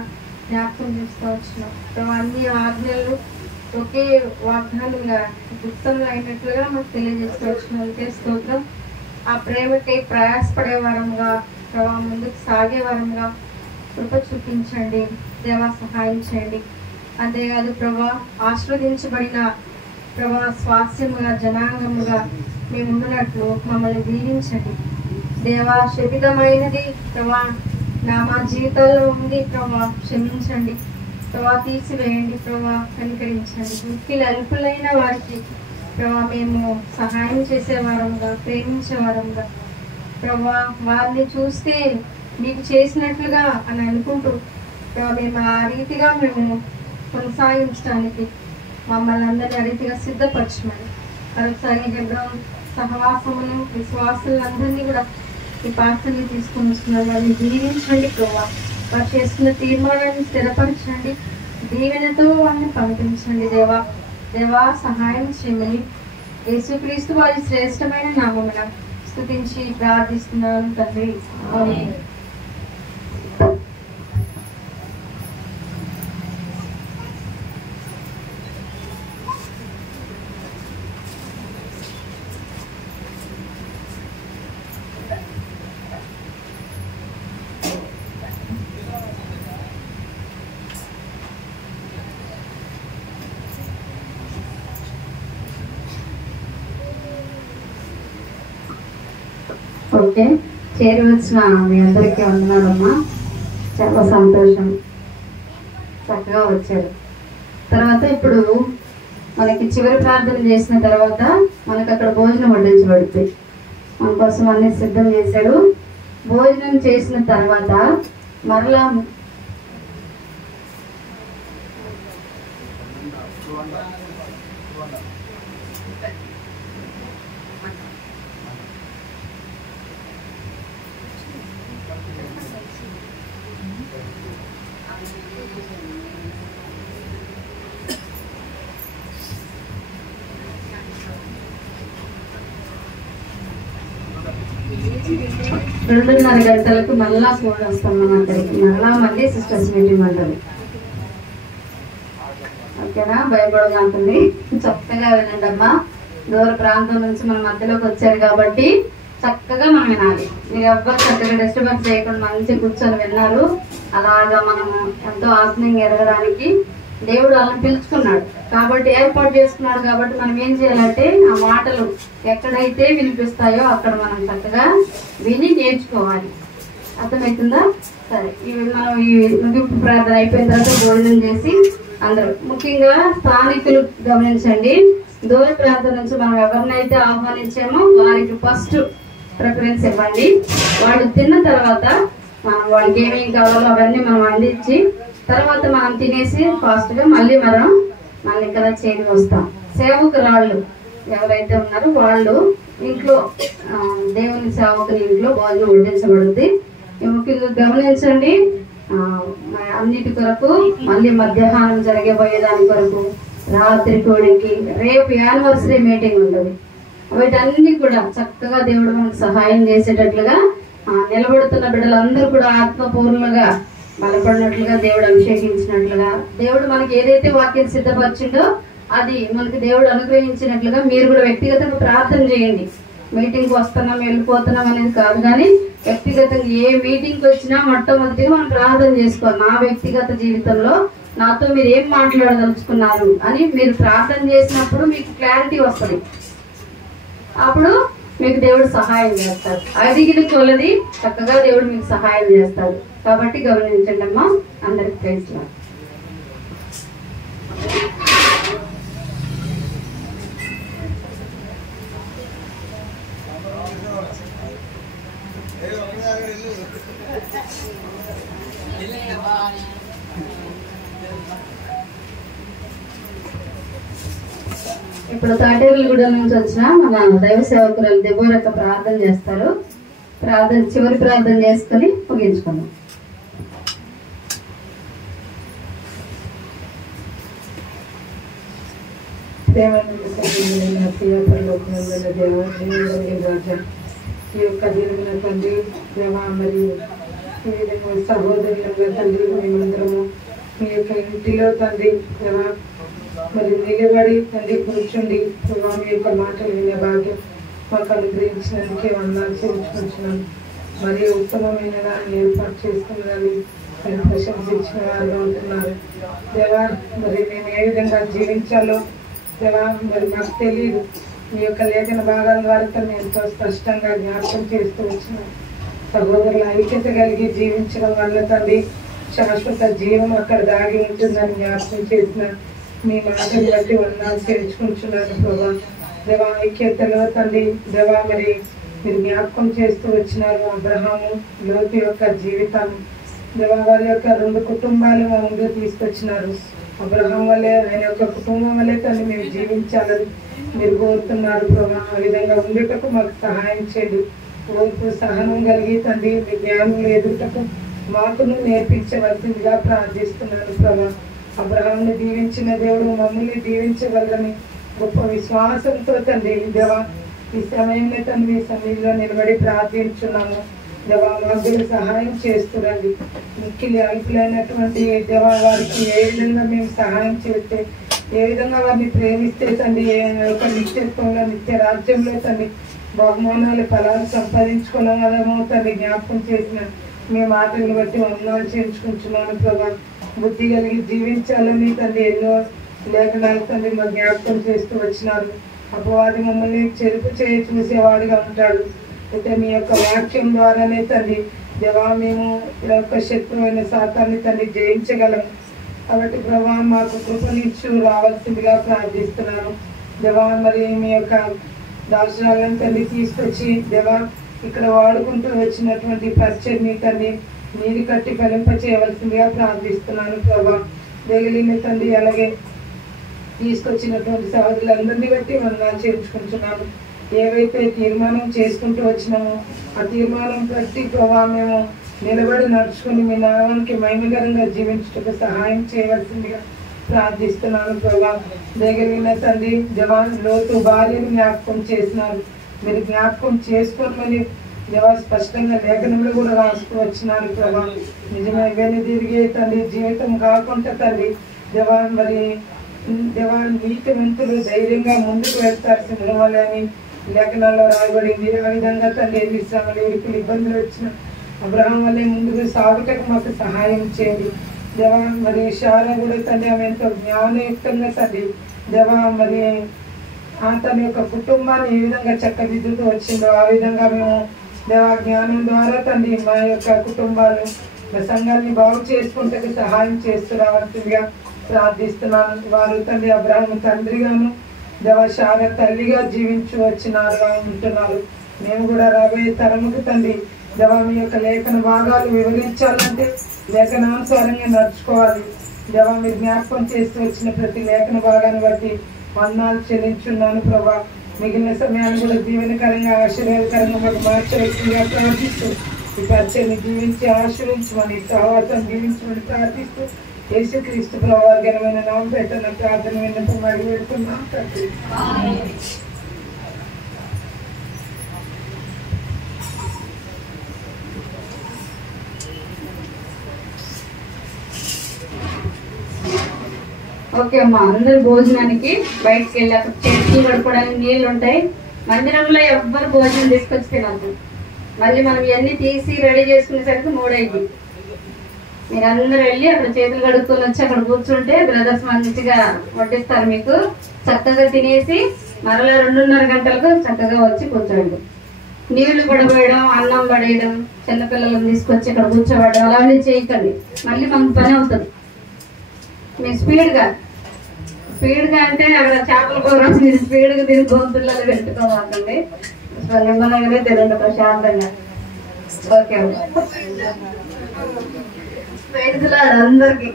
జ్ఞాపకం చేస్తూ వచ్చినాం. ప్రభావ అన్ని ఆజ్ఞలు ఒకే వాగ్దానంగా గుప్తంలో అయినట్లుగా మాకు తెలియజేస్తూ వచ్చిన స్తోత్రం. ఆ ప్రేమకి ప్రయాసపడే వారంగా ప్రభావ ముందుకు సాగే వారంగా కృప చూపించండి దేవా, సహాయం చేయండి. అంతేకాదు ప్రభా, ఆశీర్వదించబడిన ప్రభా స్వాస్యముగా జనాంగముగా మేము ఉండినట్లు మమ్మల్ని దీవించండి దేవా. శపితమైనది ప్రభా మా జీవితాల్లో ఉంది ప్రభా, క్షమించండి ప్రభా, తీసివేయండి ప్రభా, కనికరించండి. మిక్కిలి అల్పులైన వారికి ప్రభా మేము సహాయం చేసేవారంగా, ప్రేమించేవారంగా ప్రభా, వారిని చూస్తే మీకు చేసినట్లుగా అని అనుకుంటూ ప్రభా మేము ఆ రీతిగా మేము కొనసాగించడానికి మమ్మల్ని అందరినీ ఆ రీతిగా సిద్ధపరచమని పరిసంగం సహవాసమును విశ్వాసులందరినీ కూడా ఈ పాత్రని తీసుకొని వస్తున్నారు. వారిని దీవించండి ప్రభావ. వారు చేస్తున్న తీర్మానాన్ని స్థిరపరచండి. దీవెనతో వారిని పంపించండి దేవా. దేవా సహాయం చేయమని యేసుక్రీస్తు వారి శ్రేష్టమైన నామమున స్తుతించి ప్రార్థిస్తున్నాను తండ్రి. ఆమేన్. ఓకే, చేరి వచ్చిన మీ అందరికీ వందనాలమ్మా. చాలా సంతోషం, చక్కగా వచ్చారు. తర్వాత ఇప్పుడు మనకి చివరి ప్రార్థన చేసిన తర్వాత మనకు అక్కడ భోజనం వడ్డించబడుతుంది. మన కోసం అన్ని సిద్ధం చేశాడు. భోజనం చేసిన తర్వాత మరలా రెండున్నర గంటలకు మళ్ళా ఫోన్ వస్తాం మన అక్కడికి. మళ్ళీ సిస్టర్స్ మీటింగ్ ఉంటుంది. ఓకేనా? భయపడగా ఉంటుంది. చక్కగా వినండి అమ్మా. దూర ప్రాంతం నుంచి మన మధ్యలోకి వచ్చారు కాబట్టి చక్కగా మనం వినాలి. మీరు ఎవ్వరు చక్కగా డిస్టర్బెన్స్ చేయకుండా మంచి కూర్చొని విన్నారు. అలాగా మనం ఎంతో ఆత్మీయంగా ఎదగడానికి దేవుడు వాళ్ళని పిలుచుకున్నాడు కాబట్టి, ఏర్పాటు చేసుకున్నాడు కాబట్టి మనం ఏం చేయాలంటే ఆ మాటలు ఎక్కడైతే వినిపిస్తాయో అక్కడ మనం చక్కగా విని నేర్చుకోవాలి. అర్థమవుతుందా? సరే, ఇవి మనం ఈ ముగింపు ప్రార్థన అయిపోయిన తర్వాత భోజనం చేసి అందరూ, ముఖ్యంగా స్థానికులు గమనించండి. దూర ప్రాంతం నుంచి మనం ఎవరినైతే ఆహ్వానించామో వారికి ఫస్ట్ ప్రిఫరెన్స్ ఇవ్వండి. వాళ్ళు తిన్న తర్వాత మనం వాళ్ళకి ఏమేమి కావాలో అవన్నీ మనం అందించి తర్వాత మనం తినేసి ఫాస్ట్ గా మళ్ళీ ఇక్కడ చేరి వస్తాం. సేవకురాళ్ళు ఎవరైతే ఉన్నారో వాళ్ళు ఇంట్లో దేవుని సేవకుని ఇంట్లో భోజనం వడ్డించబడుద్ది. ముఖ్యంగా గమనించండి, అన్నిటి కొరకు మళ్ళీ మధ్యాహ్నం జరిగేపోయే దాని కొరకు రాత్రి కోడికి రేపు యానివర్సరీ మీటింగ్ ఉంటుంది. వీటన్ని కూడా చక్కగా దేవుడు మనకు సహాయం చేసేటట్లుగా నిలబడుతున్న బిడ్డలందరూ కూడా ఆత్మపూర్ణంగా బలపడినట్లుగా, దేవుడు అభిషేకించినట్లుగా, దేవుడు మనకి ఏదైతే వాక్యం సిద్ధపరిచిండో అది మనకి దేవుడు అనుగ్రహించినట్లుగా మీరు కూడా వ్యక్తిగతంగా ప్రార్థన చేయండి. మీటింగ్కి వస్తున్నాం వెళ్ళిపోతున్నాం అనేది కాదు, కానీ వ్యక్తిగతంగా ఏ మీటింగ్కి వచ్చినా మొట్టమొదటిగా మనం ప్రార్థన చేసుకోవాలి. నా వ్యక్తిగత జీవితంలో నాతో మీరు ఏం మాట్లాడదలుచుకున్నారు అని మీరు ప్రార్థన చేసినప్పుడు మీకు క్లారిటీ వస్తుంది. అప్పుడు మీకు దేవుడు సహాయం చేస్తాడు. అడిగిన కొలది చక్కగా దేవుడు మీకు సహాయం చేస్తాడు. కాబట్టి గమనించండి అమ్మా. అందరికి ప్రైజ్ లార్డ్. ఇప్పుడు తాటేరులగూడెం నుంచి వచ్చిన మన దైవ సేవకురాలు దెబోరక్క ప్రార్థన చేస్తారు. చివరి ప్రార్థన చేసుకుని ముగించుకుందాం. ఈ యొక్క దినమున తండ్రి దేవా, మరియు ఈ విధంగా సహోదరులుగా తండ్రి మేమందరము మీ యొక్క ఇంటిలో తండ్రి దేవా మరి నిలబడి తండ్రి కూర్చుండి ప్రభా మీ యొక్క మాటలు వినే భాగ్యం మాకు అనుగ్రహించినందుకే వందనాలు చెల్లించుకుంటున్నాను. మరి ఉత్తమమైన దాన్ని ఏర్పాటు చేసుకున్నదని మీరు ప్రశంసించిన వారుగా ఉంటున్నారు దేవా. మరి మేము ఏ విధంగా జీవించాలో దేవా మరి మాకు తెలియదు. మీ యొక్క లేఖన భాగాల ద్వారా మేము ఎంతో స్పష్టంగా జ్ఞాపకం చేస్తూ వచ్చినాం. సహోదరుల ఐక్యత కలిగి జీవించడం వల్ల తండ్రి శాశ్వత జీవం అక్కడ దాగి ఉంటుందని జ్ఞాపకం చేసిన మీ మాటలు బట్టి వందనాలు చేర్చుకుంటున్నాను ప్రభా. దేవా ఐక్యతలో తండ్రి దేవా మరి మీరు జ్ఞాపకం చేస్తూ వచ్చినారు అబ్రహాము లోతు యొక్క జీవితాన్ని దేవా వారి యొక్క 2 కుటుంబాలు మా ముందు తీసుకొచ్చినారు. అబ్రహాం వల్లే ఆయన యొక్క కుటుంబం వల్లే తండ్రి మేము జీవించాలని మీరు కోరుతున్నారు ప్రభా. ఆ విధంగా ఉండేటకు మాకు సహాయం చేయండి. ఓర్పు సహనం కలిగి తండ్రి మీ జ్ఞానం ఎదుటకు మాకును నేర్పించవలసిందిగా ప్రార్థిస్తున్నాను ప్రభా. అబ్రహాంని దీవించిన దేవుడు మమ్మల్ని దీవించగలరని గొప్ప విశ్వాసంతో తండ్రి దేవా ఈ సమయంలో తండ్రి సన్నిధిలో నిలబడి ప్రార్థించున్నాము. దేవా మాకు సహాయం చేస్తురండి. మిక్కిలి అల్పులైనటువంటి దేవా వారికి ఏ విధంగా మేము సహాయం చేస్తే, ఏ విధంగా వారిని ప్రేమిస్తే తండ్రి ఒక నిత్యత్వంలో నిత్య రాజ్యంలో తండ్రి బహుమానాలు ఫలాలు సంపాదించుకోగలమో తండ్రి జ్ఞాపకం చేసిన మీ మాటలను బట్టి వందనాలు చేయించుకుంటున్నాను ప్రభా. బుద్ధి కలిగి జీవించాలని తండ్రి ఎన్నో లేఖనాలు తండ్రి మా జ్ఞాపకం చేస్తూ వచ్చినారు. అపవాది మమ్మల్ని చెరుపు చూసేవాడిగా ఉంటాడు. అయితే మీ యొక్క వాక్యం ద్వారానే తండ్రి దేవా మేము ఈ యొక్క శత్రువైన సాతాన్ని తండ్రి జయించగలము. కాబట్టి ప్రభా మాకు కృపనిచ్చు రావాల్సిందిగా ప్రార్థిస్తున్నాను. దేవా మరి మీ యొక్క దాసరాలను తండ్రి తీసుకొచ్చి దేవా ఇక్కడ వాడుకుంటూ వచ్చినటువంటి పరిచయని తండ్రి నీరు కట్టి ఫలింప చేయవలసిందిగా ప్రార్థిస్తున్నాను ప్రభా. దేగలిని తండ్రి అలాగే తీసుకొచ్చినటువంటి సహోదరులందరినీ బట్టి వందనాలు చేయించుకుంటున్నాను. ఏవైతే తీర్మానం చేసుకుంటూ వచ్చినామో ఆ తీర్మానం బట్టి ప్రభా మేము నిలబడి నడుచుకుని మీ నామానికి మహిమకరంగా జీవించుటకు సహాయం చేయవలసిందిగా ప్రార్థిస్తున్నాను ప్రభా. దేగలిగిన తండ్రి జవాన్ లోతు భార్యను జ్ఞాపకం చేసినారు. మీరు జ్ఞాపకం చేసుకోమని దేవా స్పష్టంగా లేఖనంలో కూడా రాసుకు వచ్చినారు ప్రభా. నిజమే వెను తిరిగే తండ్రి జీవితం కాకుండా తండ్రి దేవా మరి దేవా నీతివంతులు ధైర్యంగా ముందుకు వెళ్తారు సింహంలో అని లేఖనాల్లో రాయబడింది. ఆ విధంగా తండ్రి ఎన్ని శ్రమలు ఇరుకులు ఇబ్బందులు వచ్చిన అబ్రహాం వల్లే ముందుకు సాగుటకు మాకు సహాయం చేయండి దేవా. మరి శారా కూడా తండ్రి ఆమె ఎంతో జ్ఞానయుక్తంగా తండ్రి దేవా మరి తన యొక్క కుటుంబాన్ని ఏ విధంగా చక్కదిద్దుతూ వచ్చిందో ఆ విధంగా మేము దేవా జ్ఞానం ద్వారా తండ్రి మా యొక్క కుటుంబాలు మా సంఘాన్ని బాగు చేసుకుంటే సహాయం చేస్తూ రావాల్సిందిగా ప్రార్థిస్తున్నాను. వారు తండ్రి అబ్రహాం తండ్రిగాను దేవా శారా తల్లిగా జీవించు వచ్చినారుగా ఉంటున్నారు. మేము కూడా రాబోయే తరముకు తండ్రి దేవా మీ యొక్క లేఖన భాగాలు వివరించాలంటే లేఖనానుసారంగా నడుచుకోవాలి. దేవా మీరు జ్ఞాపకం చేస్తూ వచ్చిన ప్రతి లేఖన భాగాన్ని బట్టి వందనాలు చెల్లించున్నాను ప్రభా. మిగిలిన సమయాన్ని కూడా జీవనకరంగా ఆశీర్వాదకరంగా మాకు మార్చవలసిందిగా ప్రార్థిస్తూ ఈ పరిచయాన్ని జీవించి ఆశ్రయించమని సహవాసం జీవించమని ప్రార్థిస్తూ యేసుక్రీస్తు ప్రభు ఘనమైన నామం పెట్టిన ప్రార్థన విన్నప్పుడు మరి పెడుతున్నాం. ఓకే అమ్మా, అందరు భోజనానికి బయటకు వెళ్ళి అక్కడ చేతులు కడుక్కోవడానికి నీళ్ళు ఉంటాయి. మందిరంలో ఎవ్వరు భోజనం తీసుకొచ్చి తినద్దు. మళ్ళీ మనం ఇవన్నీ తీసి రెడీ చేసుకునేసరికి 3 అయింది. మీరందరూ వెళ్ళి అక్కడ చేతులు కడుక్కొని వచ్చి అక్కడ కూర్చుంటే బ్రదర్స్ మంచిగా వడ్డిస్తారు. మీకు చక్కగా తినేసి మరలా 2:30 గంటలకు చక్కగా వచ్చి కూర్చోండి. నీళ్లు పడబోయడం, అన్నం పడేయడం, చిన్నపిల్లలను తీసుకొచ్చి ఇక్కడ కూర్చోబెట్టడం అలాంటివి చేయకండి. మళ్ళీ మనకు పని అవుతుంది. మీరు స్పీడ్గా అంటే అక్కడ చేపల కూర మీరు స్పీడ్గా తిరిగి గొంతులలో పెట్టుకోవాలండి. నిమ్మలంగానే తినండి ప్రశాంతంగా. ఓకే అందరికి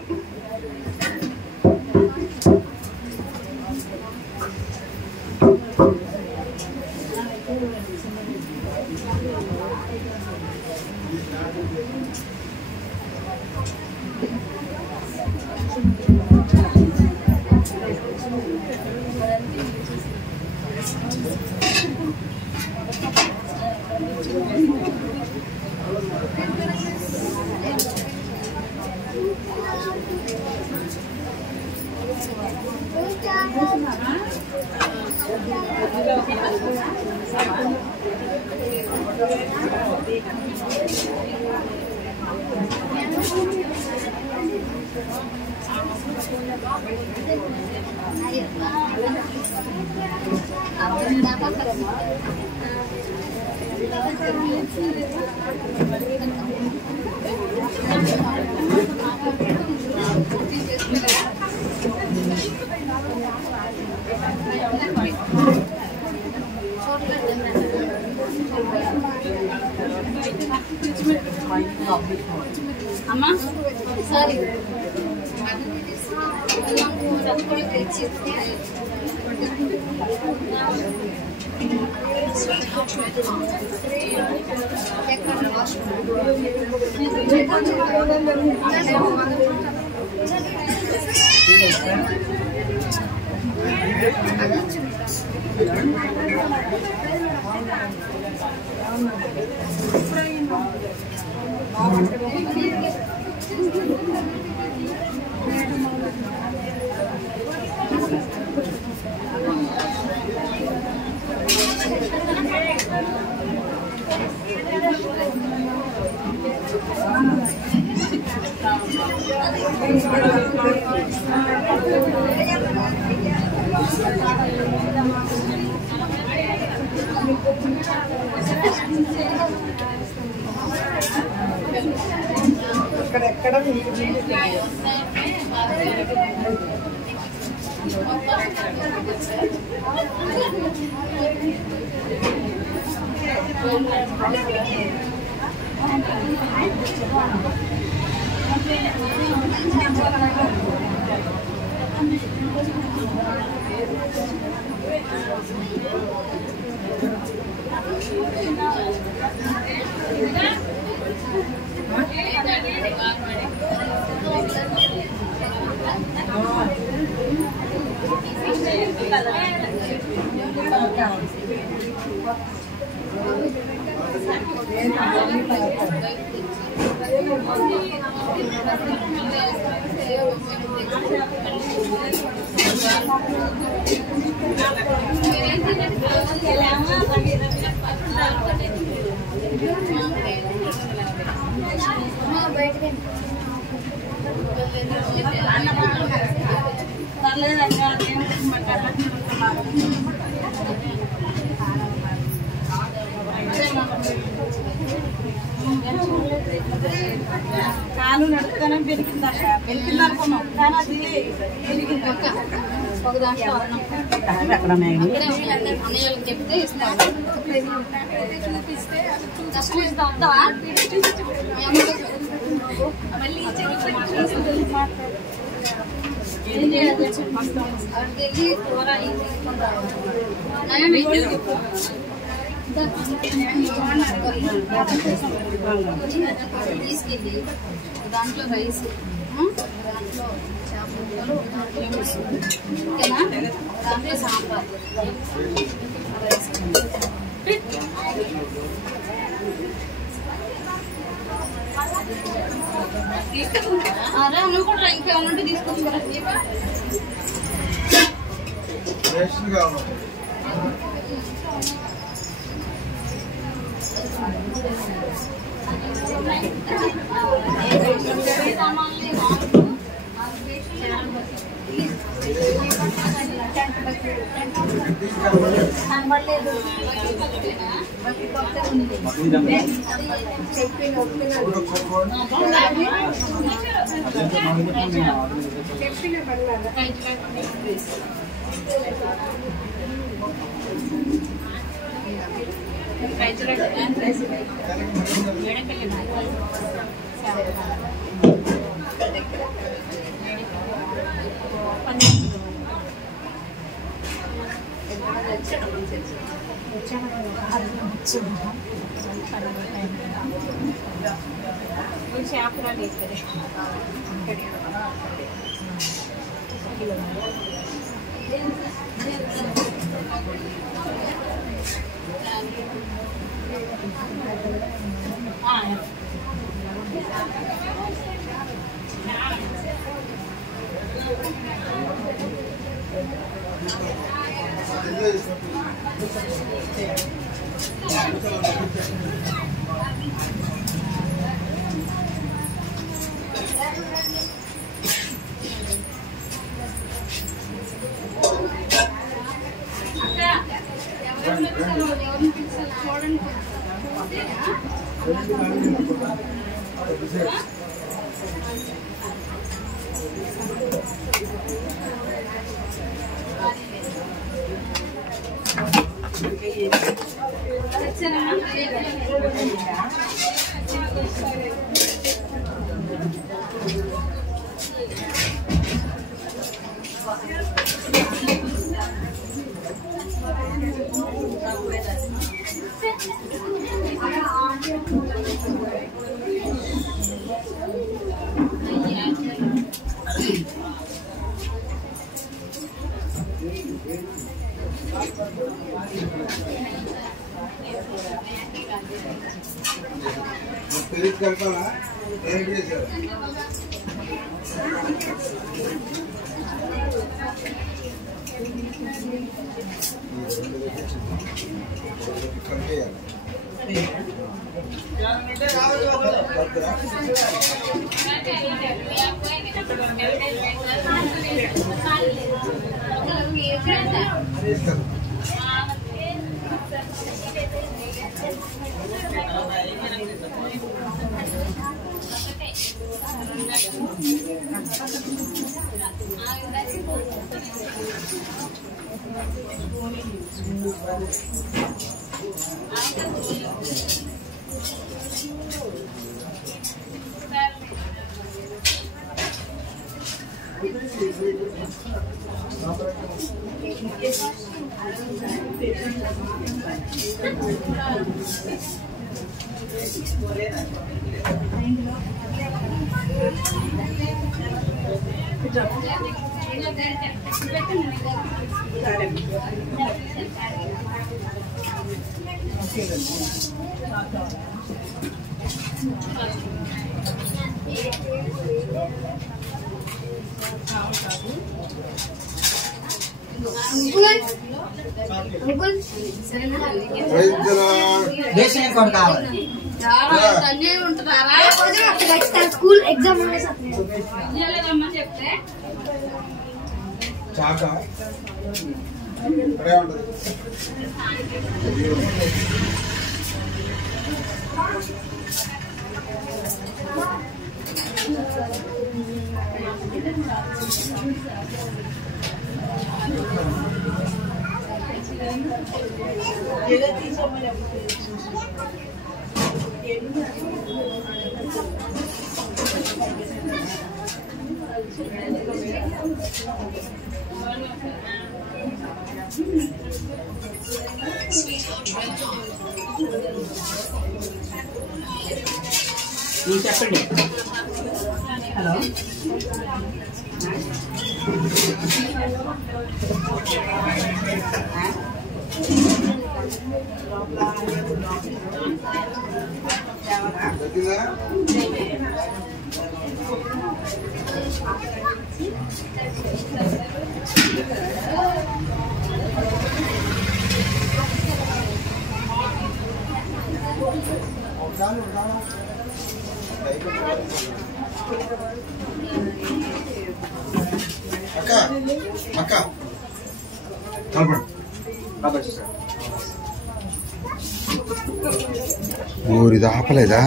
అమ్మా సారీ కాలు నడుపుతానే పెరిగిందట పెరిగిందనుకున్నాం కానీ అది పెరిగింది ఒక దాంట్లో అన్నయ్యకి చెప్తే ఇస్తాను మళ్ళీ ఏం చేయాలి అక్కడికి వెళ్ళి కూర తీసుకెళ్ళి దాంట్లో రైస్ దాంట్లో చేప ముక్కలు ఓకేనా దాంట్లో సాంబార్ రైస్ అరే నువ్వు కూడా ఇంకేమైనా ఉంటే తీసుకొచ్చుకోరా చిన్న స్కూల్ ఎగ్జామ్ చెప్తే చాకా చెప్పండి. హలో అక్క అక్క ఊరిది ఆపలేదా?